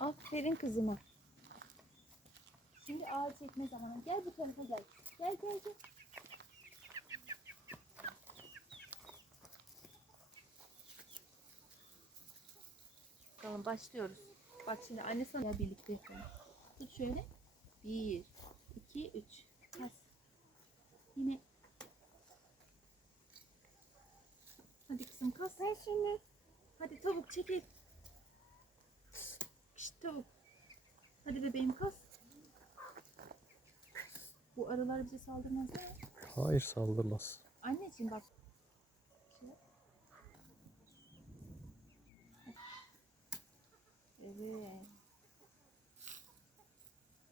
Aferin kızıma. Şimdi ağaç çekme zamanı. Gel bu tarafa gel. Gel gel gel. Bakalım başlıyoruz. Bak şimdi anne sana birlikte yapalım. Tut şöyle. Bir, iki, üç. Kas. Yine. Hadi kızım kas. Ver şunu. Hadi tavuk çekil. Tavuk. Hadi bebeğim kas. Bu arılar bize saldırmaz mi? Hayır saldırmaz. Anneciğim bak. Evet.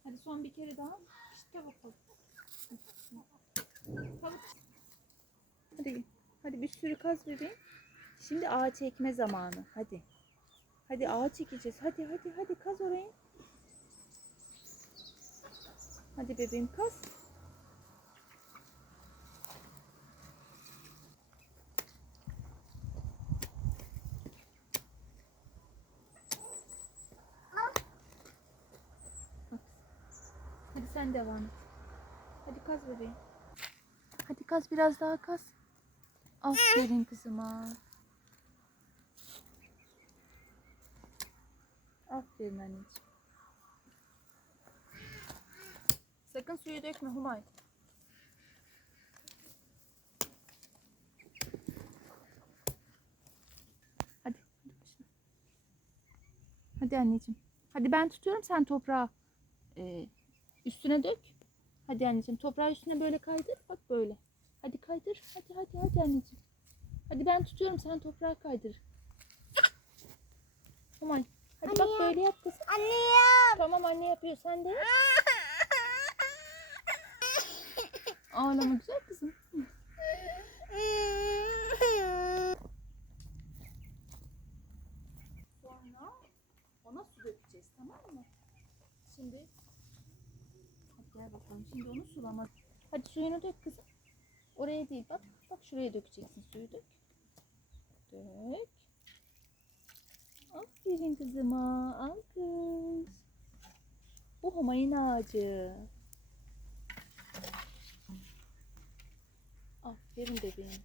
Hadi son bir kere daha. İşte bakalım. Tavuk. Hadi. Hadi bir sürü kaz bebeğim. Şimdi ağaç ekme zamanı. Hadi. Hadi ağaç ekeceğiz. Hadi hadi hadi kaz orayı. Hadi bebeğim kaz. Hadi sen devam et. Hadi kaz bebeğim. Hadi kaz biraz daha kaz. Aferin kızıma. Aferin anneciğim. Sakın suyu dökme Humay. Hadi. hadi anneciğim. Hadi ben tutuyorum sen toprağı e, üstüne dök. Hadi anneciğim toprağı üstüne böyle kaydır. Bak böyle. Hadi kaydır. Hadi hadi hadi anneciğim. Hadi ben tutuyorum sen toprağı kaydır. Tamam. Hadi bak böyle yap kızım. Anne ya. Tamam anne yapıyor sen de. yap. Ağlama güzel kızım. Sonra ona su dökeceğiz tamam mı? Şimdi hadi gel bakalım. Şimdi onu sulama. Hadi suyunu dök kızım. Oraya değil bak. Bak şuraya dökeceksin suyu dök. Dök. Aferin kızıma. Alkış. Bu humayın ağacı. Aferin bebeğim.